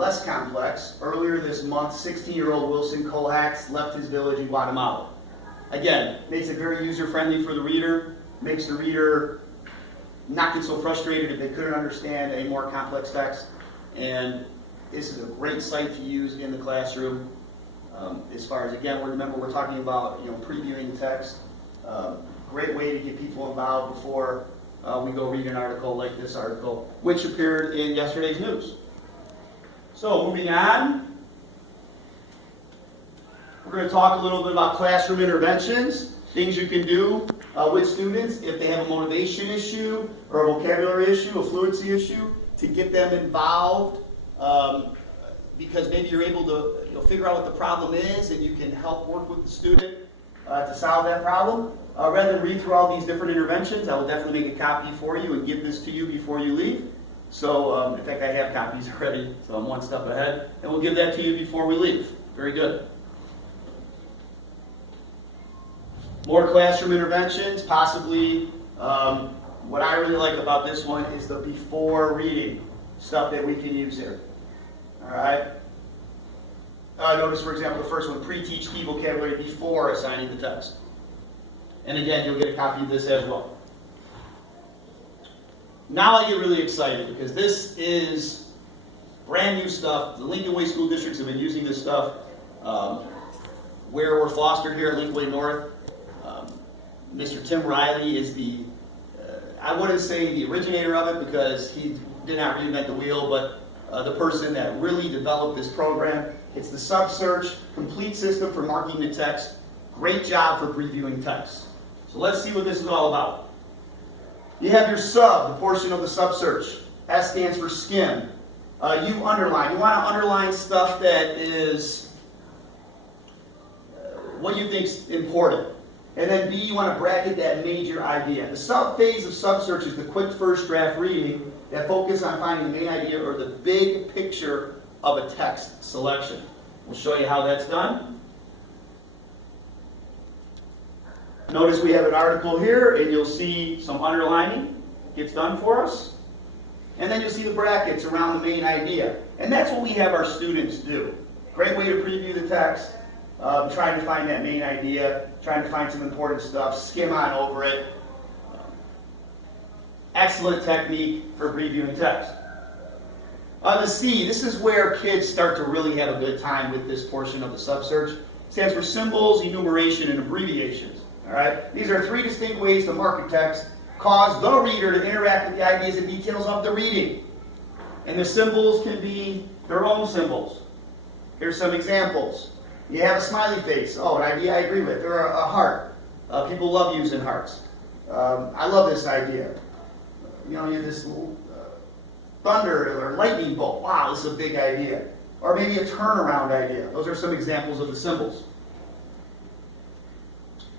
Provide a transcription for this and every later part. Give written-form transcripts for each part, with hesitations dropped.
less complex. Earlier this month, 16-year-old Wilson Colhax left his village in Guatemala. Again, makes it very user-friendly for the reader, makes the reader not get so frustrated if they couldn't understand a more complex text. And this is a great site to use in the classroom. As far as, again, remember we're talking about previewing text. Great way to get people involved before we go read an article like this article, which appeared in yesterday's news. So moving on, we're going to talk a little bit about classroom interventions, things you can do with students if they have a motivation issue or a vocabulary issue, a fluency issue, to get them involved. Because maybe you're able to figure out what the problem is and you can help work with the student to solve that problem. Rather than read through all these different interventions, I will definitely make a copy for you and give this to you before you leave. So, in fact, I have copies already, so I'm one step ahead. And we'll give that to you before we leave. Very good. More classroom interventions, possibly. What I really like about this one is the before reading stuff that we can use here. All right. Notice, for example, the first one, pre-teach key vocabulary before assigning the text. And again, you'll get a copy of this as well. Now I get really excited because this is brand new stuff. The Lincoln Way School Districts have been using this stuff. Where we're fostered here at Lincoln Way North, Mr. Tim Riley is I wouldn't say the originator of it because he did not reinvent the wheel, but the person that really developed this program. It's the SubSearch Complete System for Marking the Text. Great job for previewing text. So let's see what this is all about. You have your sub, the portion of the SubSearch. S stands for skim. You underline. You want to underline stuff that is what you think is important. And then B, you want to bracket that major idea. The sub phase of SubSearch is the quick first draft reading that focus on finding the main idea or the big picture of a text selection. We'll show you how that's done. Notice we have an article here, and you'll see some underlining gets done for us. And then you'll see the brackets around the main idea. And that's what we have our students do. Great way to preview the text, trying to find that main idea, trying to find some important stuff, skim on over it. Excellent technique for previewing text. The C, this is where kids start to really have a good time with this portion of the SubSearch. It stands for symbols, enumeration, and abbreviations. All right? These are three distinct ways to mark a text, cause the reader to interact with the ideas and details of the reading. And the symbols can be their own symbols. Here's some examples. You have a smiley face. Oh, an idea I agree with. Or a heart. People love using hearts. I love this idea. You have this little thunder or lightning bolt. Wow, this is a big idea. Or maybe a turnaround idea. Those are some examples of the symbols.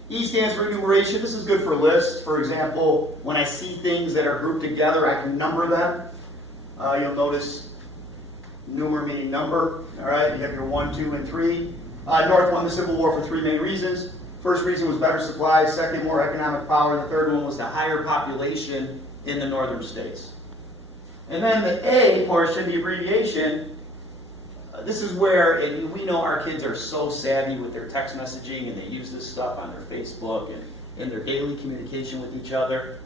E stands for enumeration. This is good for lists. For example, when I see things that are grouped together, I can number them. You'll notice numer meaning number. All right, you have your 1, 2, and 3. North won the Civil War for 3 main reasons. First reason was better supplies. Second, more economic power. The third one was the higher population in the northern states. And then the A portion, the abbreviation, this is where, and we know our kids are so savvy with their text messaging and they use this stuff on their Facebook and in their daily communication with each other.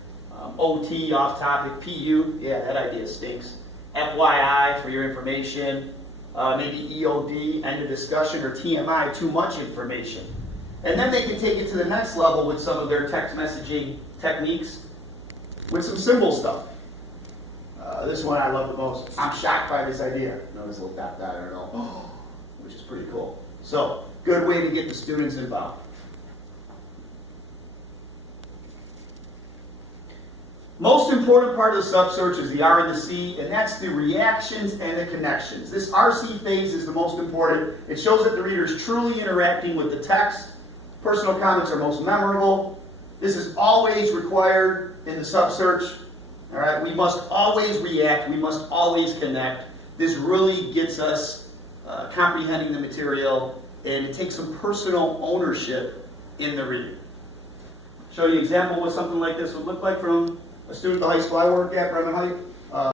OT, off topic, PU, yeah, that idea stinks. FYI, for your information. Maybe EOD, end of discussion, or TMI, too much information. And then they can take it to the next level with some of their text messaging techniques with some symbol stuff. This one I love the most. I'm shocked by this idea. Notice a little dot dot, I don't know, which is pretty cool. So, good way to get the students involved. Most important part of the SubSearch is the R and the C, and that's the reactions and the connections. This RC phase is the most important. It shows that the reader is truly interacting with the text. Personal comments are most memorable. This is always required in the SubSearch. All right, we must always react. We must always connect. This really gets us comprehending the material, and it takes some personal ownership in the reading. Show you an example of what something like this would look like from a student at the high school I work at, Bremen High.